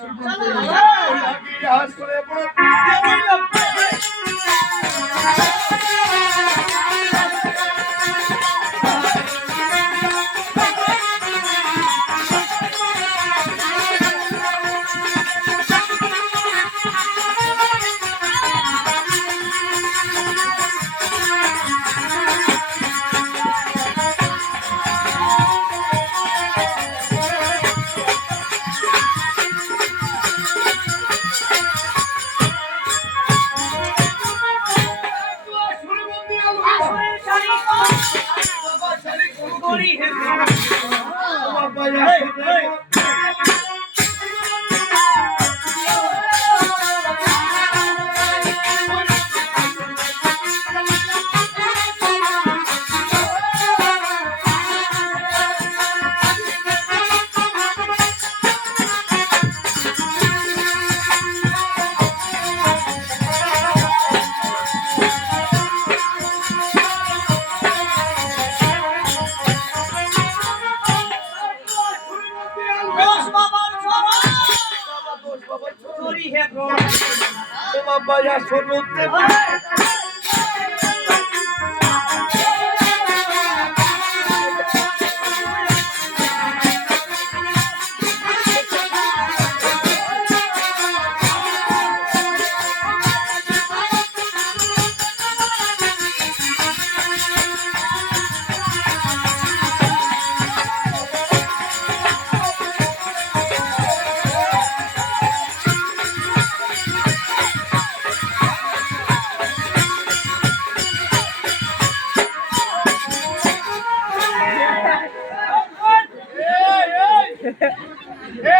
চলো শুরুতে Yeah.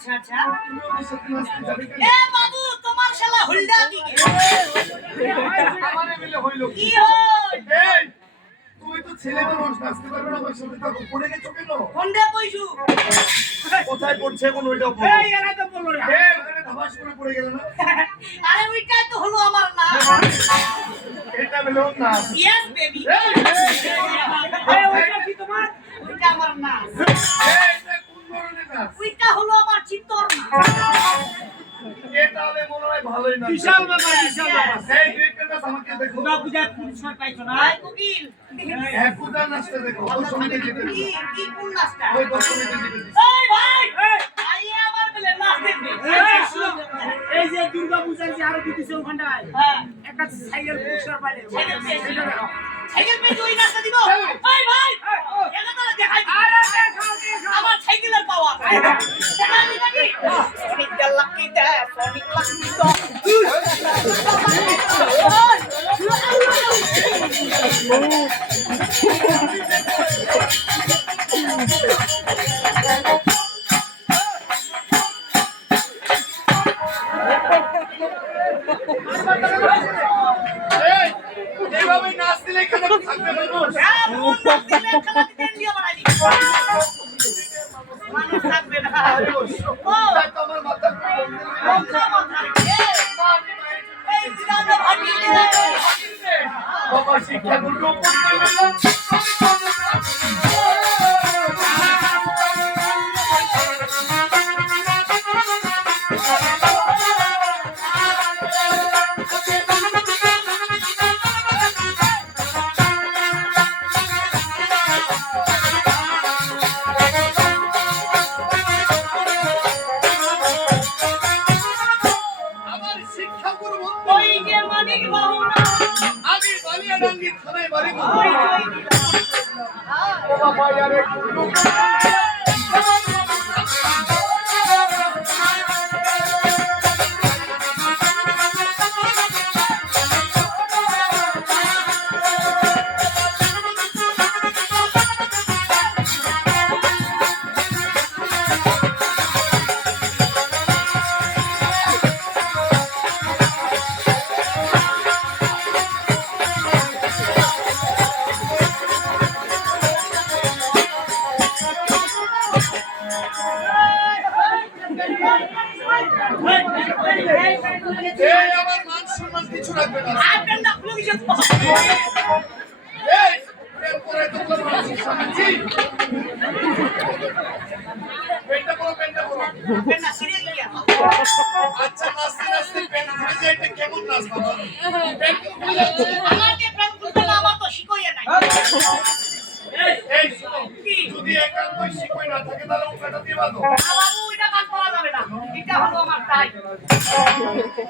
আচ্ছা আচ্ছা? এ বাবু তোমার শালা হলদা দিকে আমারে মিলে হইল কি কি হই তো ছেলে মানুষ নাচতে পারবে না আমার সাথে থাকো পড়ে গেছো কেন? কোনটা পয়সু। কোথায় পড়ছে এখন ওইটা বলো। এই এলাই তো বলল না। এই ওখানে ধাবাস করে পড়ে গেল না? আরে ওইটাই তো হলো আমার নাম এটা হলো না। ইয়েস বেবি এই ওইটা কি তোমার? ওইটা আমার নাম ওইটা হলো আমার চিত্তর মনে হয় না। বিশাল ব্যাপার, বিশাল ব্যাপার। এই দুই আমাকে দেখো। দুর্গা পূজায় পুরস্কার পাইছো না? ভাই কোকিল। হ্যাঁ পূজা নাচতে দেখো। দশমীতে যেতে কি কি কোন নাচটা? ওই দশমীতে যেতে এই ভাই! এই, আমার বলে নাচ দেখবে। এই যে দুর্গা পূজায় যে আরও দিতেছে ওখানটায় হ্যাঁ। একটা সাইকেল পুরস্কার পাইলে। সেটা দেখো। সাইকেল পেয়ে ওই নাচটা দিব। ভাই ভাই এটা তো দেখাই আরে দেখাও, দেখাও। আমার সাইকেলের পাওয়ার দেখাই নাকি সনিক লাকি দে সনিক লাকি তো এই, আমার মান সম্মান কিছু রাখবে না। পেন্ডা খুলে গেছে তো এই প্রেম করে তো আচ্ছা না যদি একান্তই শিখই না থাকে, তাহলে উল্টাটা দিয়ে বাঁধো না বাবু এটা কাজ করা যাবে না এটা হলো আমার তাই কি ওই যে দুর্গা শিবই নিয়ে একটা কাজ কর। আমার এই যেটা করি,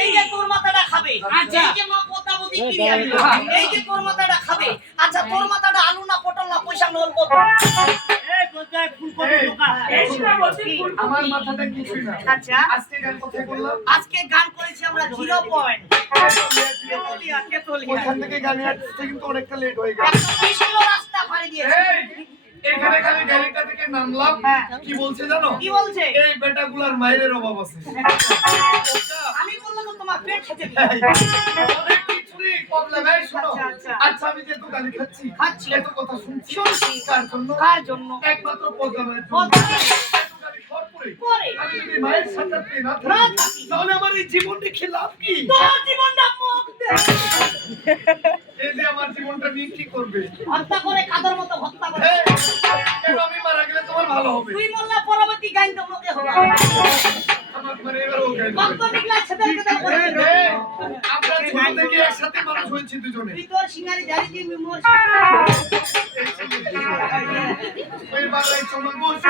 এই যে তোর মাথাটা খাবে আচ্ছা। এই যে মা পদ্মাবতী এই যে তোর মাথাটা খাবে আচ্ছা তোর মাথাটা আলু না পটল না পয়সা নল কত আমার মাথাটা কিছুই না। আচ্ছা। আজকে গান কোথায় করলাম? আজকে গান করেছি আমরা জিরো পয়েন্ট। ওইখান থেকে গাড়ি আসতে কিন্তু অনেকটা লেট হয়ে গেল। রাস্তা পাড়ি দিয়েছে। এখানে খালি গাড়িটা থেকে নামলাম হ্যাঁ। কি বলছে জানো কি বলছে এই বেটাগুলার মায়ের অভাব আছে আমি বললাম তোমার পেট খেতে অনেক এই শোনো। আচ্ছা, আচ্ছা। আচ্ছা আমি যেহেতু গালি খাচ্ছি খাচ্ছি। এত কথা শুনছি শুনছি। কার জন্য কার জন্য একমাত্র পদ্মামের জন্য পদ্মা। এত গালি খাওয়ার পরে পরে। আমি যদি মায়ের সাথে না না থাকি থাকি। তাহলে আমার এই জীবনটা লাভ কি তোর জীবনটা মুখ দে এই যে আমার জীবনটা নিয়ে কি করবে? হত্যা করে কাদের মতো হত্যা করে? কেন আমি মারা গেলে তোমার ভালো হবে? তুই বললা পরবর্তী গান হবে। আমার মানে এবারও গাইতে হবে। নিকলা আমরা ছোট থেকে একসাথে মানুষ হয়েছি দুজনে। তুই তোর সিঙ্গারি জারি দিয়ে মোর ওই বাংলায় চমক বস